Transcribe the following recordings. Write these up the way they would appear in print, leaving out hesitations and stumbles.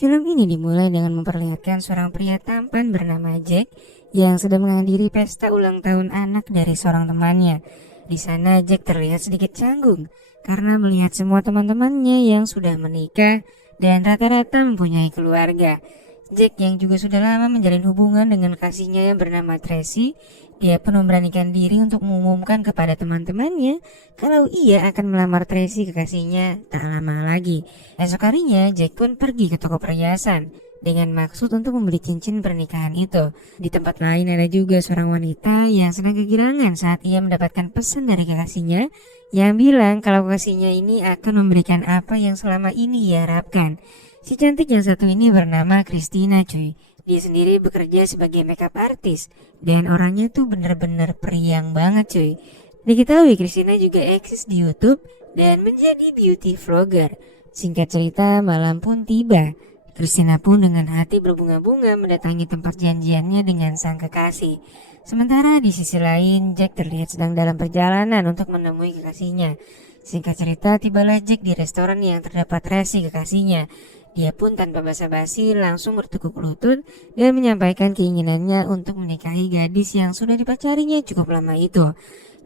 Film ini dimulai dengan memperlihatkan seorang pria tampan bernama Jack yang sedang menghadiri pesta ulang tahun anak dari seorang temannya. Di sana Jack terlihat sedikit canggung karena melihat semua teman-temannya yang sudah menikah dan rata-rata mempunyai keluarga. Jack yang juga sudah lama menjalin hubungan dengan kasihnya yang bernama Tracy, dia pun memberanikan diri untuk mengumumkan kepada teman-temannya kalau ia akan melamar Tracy kekasihnya tak lama lagi. Esok harinya Jack pun pergi ke toko perhiasan dengan maksud untuk membeli cincin pernikahan itu. Di tempat lain ada juga seorang wanita yang sedang kegirangan saat ia mendapatkan pesan dari kekasihnya yang bilang kalau kekasihnya ini akan memberikan apa yang selama ini ia harapkan. Si cantik yang satu ini bernama Christina cuy. Dia sendiri bekerja sebagai makeup artist dan orangnya tuh bener-bener periang banget cuy. Diketahui Christina juga eksis di YouTube dan menjadi beauty vlogger. Singkat cerita, malam pun tiba. Christina pun dengan hati berbunga-bunga mendatangi tempat janjiannya dengan sang kekasih. Sementara di sisi lain, Jack terlihat sedang dalam perjalanan untuk menemui kekasihnya. Singkat cerita, tibalah Jack di restoran yang terdapat Tracy kekasihnya. Dia pun tanpa basa-basi langsung bertekuk lutut dan menyampaikan keinginannya untuk menikahi gadis yang sudah dipacarinya cukup lama itu.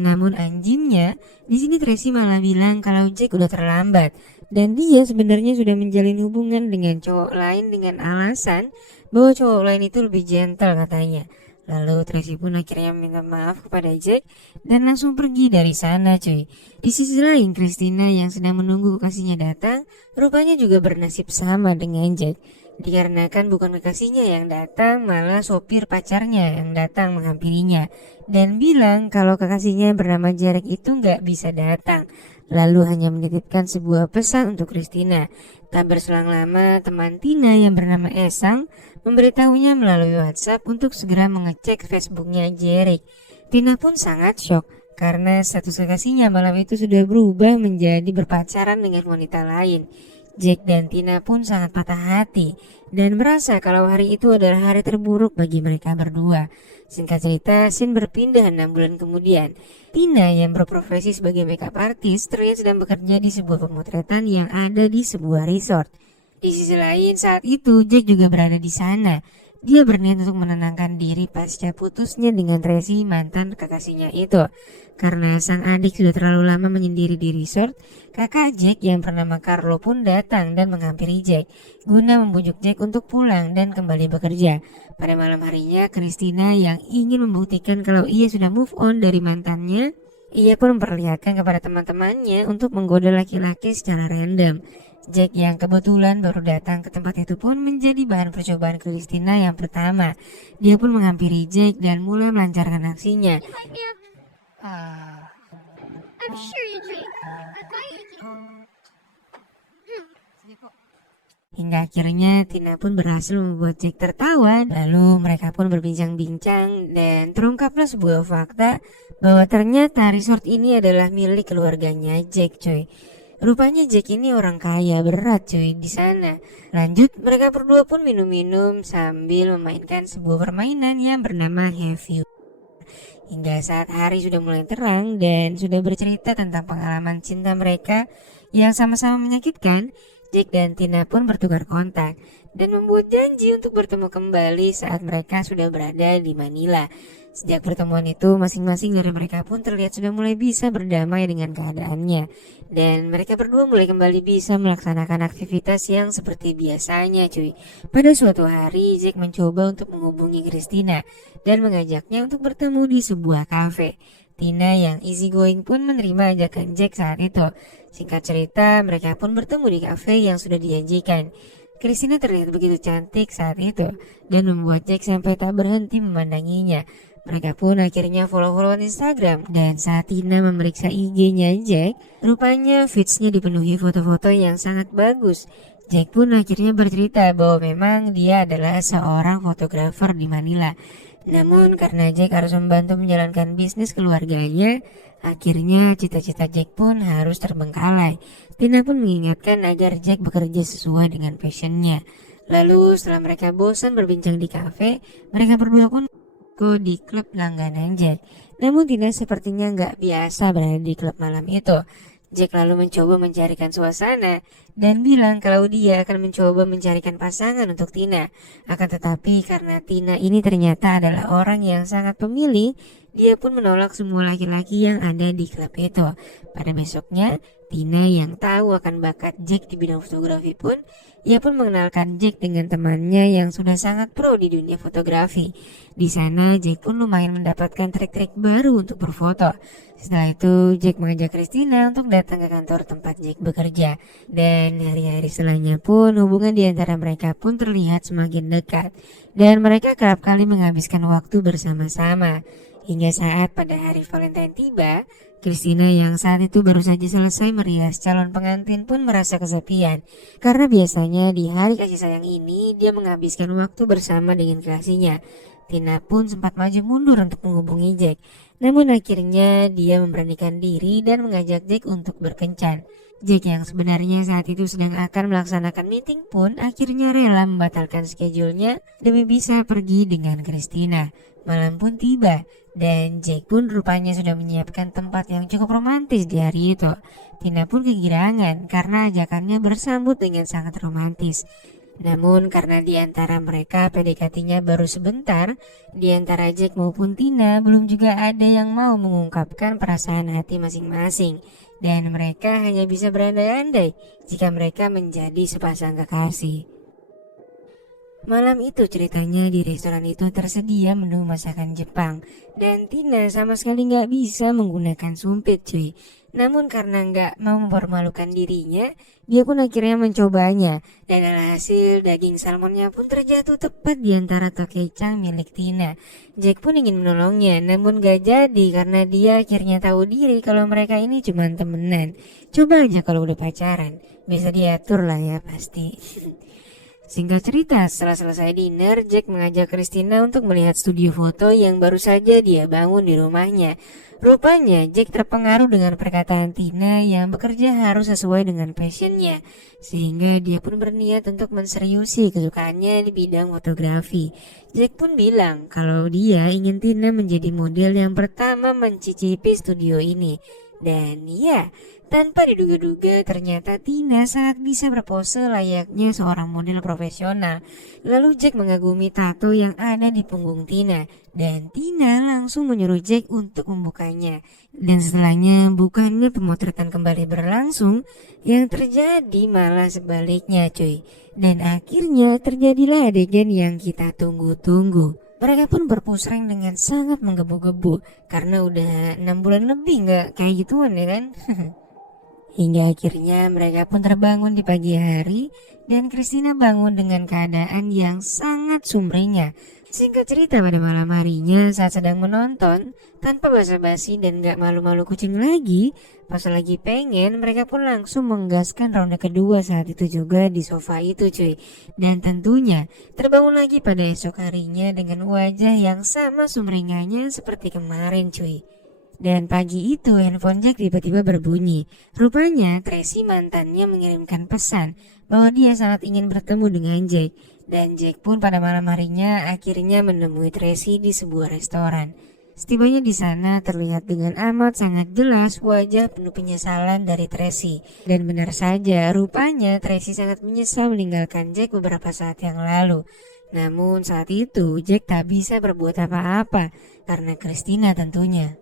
Namun anjingnya, di sini Tracy malah bilang kalau Jack udah terlambat dan dia sebenarnya sudah menjalin hubungan dengan cowok lain dengan alasan bahwa cowok lain itu lebih gentle katanya. Lalu Tracy pun akhirnya minta maaf kepada Jack dan langsung pergi dari sana cuy. Di sisi lain Christina yang sedang menunggu kekasihnya datang rupanya juga bernasib sama dengan Jack. Dikarenakan bukan kekasihnya yang datang, malah sopir pacarnya yang datang menghampirinya dan bilang kalau kekasihnya bernama Jarek itu nggak bisa datang. Lalu hanya menitipkan sebuah pesan untuk Christina. Tak berselang lama, teman Tina yang bernama Esang memberitahunya melalui WhatsApp untuk segera mengecek Facebooknya Jarek. Tina pun sangat shock karena status kekasihnya malam itu sudah berubah menjadi berpacaran dengan wanita lain. Jack dan Tina pun sangat patah hati dan merasa kalau hari itu adalah hari terburuk bagi mereka berdua. Singkat cerita, scene berpindah 6 bulan kemudian. Tina yang berprofesi sebagai makeup artist terlihat sedang bekerja di sebuah pemotretan yang ada di sebuah resort. Di sisi lain saat itu Jack juga berada di sana. Dia berniat untuk menenangkan diri pasca putusnya dengan Tracy mantan kekasihnya itu. Karena sang adik sudah terlalu lama menyendiri di resort, kakak Jack yang bernama Carlo pun datang dan menghampiri Jack guna membujuk Jack untuk pulang dan kembali bekerja. Pada malam harinya, Christina yang ingin membuktikan kalau ia sudah move on dari mantannya, ia pun memperlihatkan kepada teman-temannya untuk menggoda laki-laki secara random. Jack yang kebetulan baru datang ke tempat itu pun menjadi bahan percobaan Christina yang pertama. Dia pun menghampiri Jack dan mulai melancarkan aksinya. I'm sure you drink. Hingga akhirnya Tina pun berhasil membuat Jack tertawa. Lalu mereka pun berbincang-bincang dan terungkaplah sebuah fakta bahwa ternyata resort ini adalah milik keluarganya Jack coy. Rupanya Jack ini orang kaya berat cuy di sana. Lanjut, mereka berdua pun minum-minum sambil memainkan sebuah permainan yang bernama Have You. Hingga saat hari sudah mulai terang dan sudah bercerita tentang pengalaman cinta mereka yang sama-sama menyakitkan, Jack dan Tina pun bertukar kontak dan membuat janji untuk bertemu kembali saat mereka sudah berada di Manila. Sejak pertemuan itu, masing-masing dari mereka pun terlihat sudah mulai bisa berdamai dengan keadaannya. Dan mereka berdua mulai kembali bisa melaksanakan aktivitas yang seperti biasanya cuy. Pada suatu hari, Jack mencoba untuk menghubungi Christina dan mengajaknya untuk bertemu di sebuah kafe. Tina yang easy going pun menerima ajakan Jack saat itu. Singkat cerita, mereka pun bertemu di kafe yang sudah dijanjikan. Christina terlihat begitu cantik saat itu dan membuat Jack sampai tak berhenti memandanginya. Mereka pun akhirnya follow-followan Instagram dan saat Tina memeriksa IG-nya Jack, rupanya feeds-nya dipenuhi foto-foto yang sangat bagus. Jack pun akhirnya bercerita bahwa memang dia adalah seorang fotografer di Manila. Namun karena Jack harus membantu menjalankan bisnis keluarganya, akhirnya cita-cita Jack pun harus terbengkalai. Tina pun mengingatkan agar Jack bekerja sesuai dengan passionnya. Lalu setelah mereka bosan berbincang di kafe, mereka berdua pun di klub langganan Jack. Namun Tina sepertinya nggak biasa berada di klub malam itu. Jack lalu mencoba mencarikan suasana dan bilang kalau dia akan mencoba mencarikan pasangan untuk Tina. Akan tetapi karena Tina ini ternyata adalah orang yang sangat pemilih, dia pun menolak semua laki-laki yang ada di klub itu. Pada besoknya, Tina yang tahu akan bakat Jack di bidang fotografi pun, ia pun mengenalkan Jack dengan temannya yang sudah sangat pro di dunia fotografi. Di sana Jack pun lumayan mendapatkan trik-trik baru untuk berfoto. Setelah itu Jack mengajak Christina untuk datang ke kantor tempat Jack bekerja. Dan hari-hari setelahnya pun hubungan di antara mereka pun terlihat semakin dekat. Dan mereka kerap kali menghabiskan waktu bersama-sama. Hingga saat pada hari Valentine tiba, Christina yang saat itu baru saja selesai merias calon pengantin pun merasa kesepian. Karena biasanya di hari kasih sayang ini dia menghabiskan waktu bersama dengan kekasihnya. Tina pun sempat maju mundur untuk menghubungi Jack. Namun akhirnya dia memberanikan diri dan mengajak Jack untuk berkencan. Jack yang sebenarnya saat itu sedang akan melaksanakan meeting pun akhirnya rela membatalkan schedule-nya demi bisa pergi dengan Christina. Malam pun tiba dan Jack pun rupanya sudah menyiapkan tempat yang cukup romantis di hari itu. Tina pun kegirangan karena ajakannya bersambut dengan sangat romantis. Namun karena di antara mereka PDKT-nya baru sebentar, di antara Jack maupun Tina belum juga ada yang mau mengungkapkan perasaan hati masing-masing. Dan mereka hanya bisa berandai-andai jika mereka menjadi sepasang kekasih. Malam itu ceritanya di restoran itu tersedia menu masakan Jepang. Dan Tina sama sekali gak bisa menggunakan sumpit cuy. Namun karena gak mau mempermalukan dirinya, dia pun akhirnya mencobanya. Dan alhasil daging salmonnya pun terjatuh tepat di antara tokecang milik Tina. Jack pun ingin menolongnya, namun gak jadi karena dia akhirnya tahu diri kalau mereka ini cuma temenan. Coba aja kalau udah pacaran, bisa diatur lah ya pasti. Singkat cerita, setelah selesai dinner, Jack mengajak Christina untuk melihat studio foto yang baru saja dia bangun di rumahnya. Rupanya Jack terpengaruh dengan perkataan Tina yang bekerja harus sesuai dengan passionnya, sehingga dia pun berniat untuk menseriusi kesukaannya di bidang fotografi. Jack pun bilang kalau dia ingin Tina menjadi model yang pertama mencicipi studio ini. Dan ya, tanpa diduga-duga ternyata Tina sangat bisa berpose layaknya seorang model profesional. Lalu Jack mengagumi tato yang ada di punggung Tina. Dan Tina langsung menyuruh Jack untuk membukanya. Dan setelahnya bukannya pemotretan kembali berlangsung, yang terjadi malah sebaliknya cuy. Dan akhirnya terjadilah adegan yang kita tunggu-tunggu. Mereka pun berpusreng dengan sangat menggebu-gebu karena udah 6 bulan lebih gak kayak gituan ya kan. Hingga akhirnya mereka pun terbangun di pagi hari dan Christina bangun dengan keadaan yang sangat sumringah. Singkat cerita pada malam harinya saat sedang menonton, tanpa basa-basi dan gak malu-malu kucing lagi, pas lagi pengen mereka pun langsung menggaskan ronde kedua saat itu juga di sofa itu cuy. Dan tentunya terbangun lagi pada esok harinya dengan wajah yang sama sumringahnya seperti kemarin cuy. Dan pagi itu handphone Jack tiba-tiba berbunyi. Rupanya Tracy mantannya mengirimkan pesan bahwa dia sangat ingin bertemu dengan Jack. Dan Jack pun pada malam harinya akhirnya menemui Tracy di sebuah restoran. Setibanya di sana terlihat dengan amat sangat jelas wajah penuh penyesalan dari Tracy. Dan benar saja rupanya Tracy sangat menyesal meninggalkan Jack beberapa saat yang lalu. Namun saat itu Jack tak bisa berbuat apa-apa karena Christina tentunya.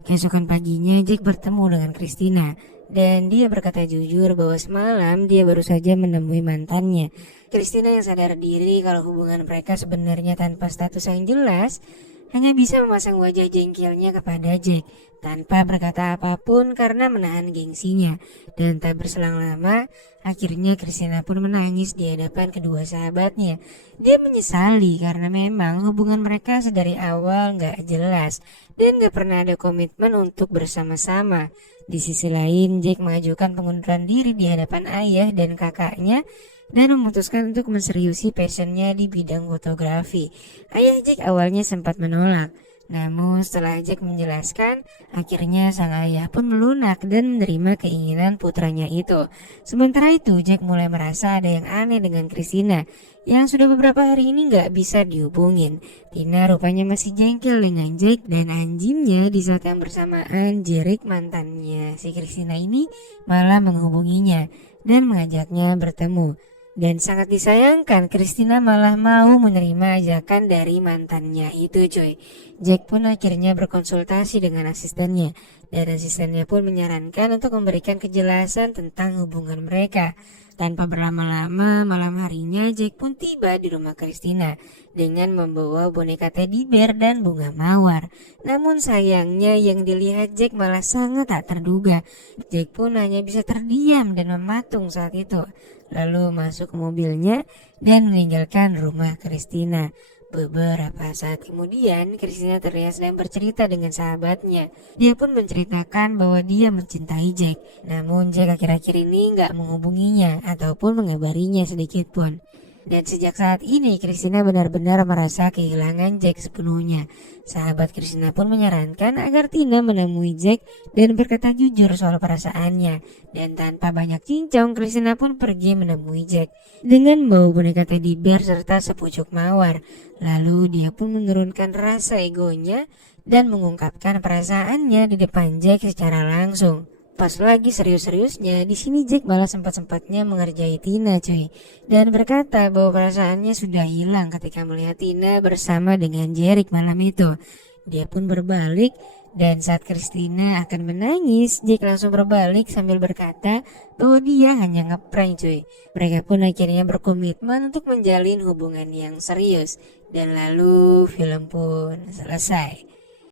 Keesokan paginya Jack bertemu dengan Christina dan dia berkata jujur bahwa semalam dia baru saja menemui mantannya. Christina yang sadar diri kalau hubungan mereka sebenarnya tanpa status yang jelas hanya bisa memasang wajah jengkelnya kepada Jack tanpa berkata apapun karena menahan gengsinya. Dan tak berselang lama akhirnya Christina pun menangis di hadapan kedua sahabatnya. Dia menyesali karena memang hubungan mereka sedari awal gak jelas dan gak pernah ada komitmen untuk bersama-sama. Di sisi lain Jack mengajukan pengunduran diri di hadapan ayah dan kakaknya dan memutuskan untuk menseriusi passionnya di bidang fotografi. Ayah Jack awalnya sempat menolak, Namun setelah Jack menjelaskan, akhirnya sang ayah pun melunak dan menerima keinginan putranya itu. Sementara itu Jack mulai merasa ada yang aneh dengan Christina yang sudah beberapa hari ini gak bisa dihubungin. Tina rupanya masih jengkel dengan Jack dan anjingnya di saat yang bersamaan Jerick mantannya si Christina ini malah menghubunginya dan mengajaknya bertemu. Dan sangat disayangkan Christina malah mau menerima ajakan dari mantannya itu cuy. Jack pun akhirnya berkonsultasi dengan asistennya dan asistennya pun menyarankan untuk memberikan kejelasan tentang hubungan mereka. Tanpa berlama-lama malam harinya Jack pun tiba di rumah Christina dengan membawa boneka teddy bear dan bunga mawar. Namun sayangnya yang dilihat Jack malah sangat tak terduga. Jack pun hanya bisa terdiam dan mematung saat itu, lalu masuk ke mobilnya dan meninggalkan rumah Christina. Beberapa saat kemudian, Christina terlihat sedang bercerita dengan sahabatnya. Dia pun menceritakan bahwa dia mencintai Jack. Namun Jack akhir-akhir ini gak menghubunginya ataupun mengabarinya sedikit pun. Dan sejak saat ini Christina benar-benar merasa kehilangan Jack sepenuhnya. Sahabat Christina pun menyarankan agar Tina menemui Jack dan berkata jujur soal perasaannya. Dan tanpa banyak cincong, Christina pun pergi menemui Jack dengan membawa boneka teddy bear serta sepucuk mawar. Lalu dia pun menurunkan rasa egonya dan mengungkapkan perasaannya di depan Jack secara langsung. Pas lagi serius-seriusnya, di sini Jack malah sempat-sempatnya mengerjai Tina cuy, dan berkata bahwa perasaannya sudah hilang ketika melihat Tina bersama dengan Jerick malam itu. Dia pun berbalik dan saat Christina akan menangis, Jack langsung berbalik sambil berkata bahwa dia hanya ngeprank cuy. Mereka pun akhirnya berkomitmen untuk menjalin hubungan yang serius dan lalu film pun selesai.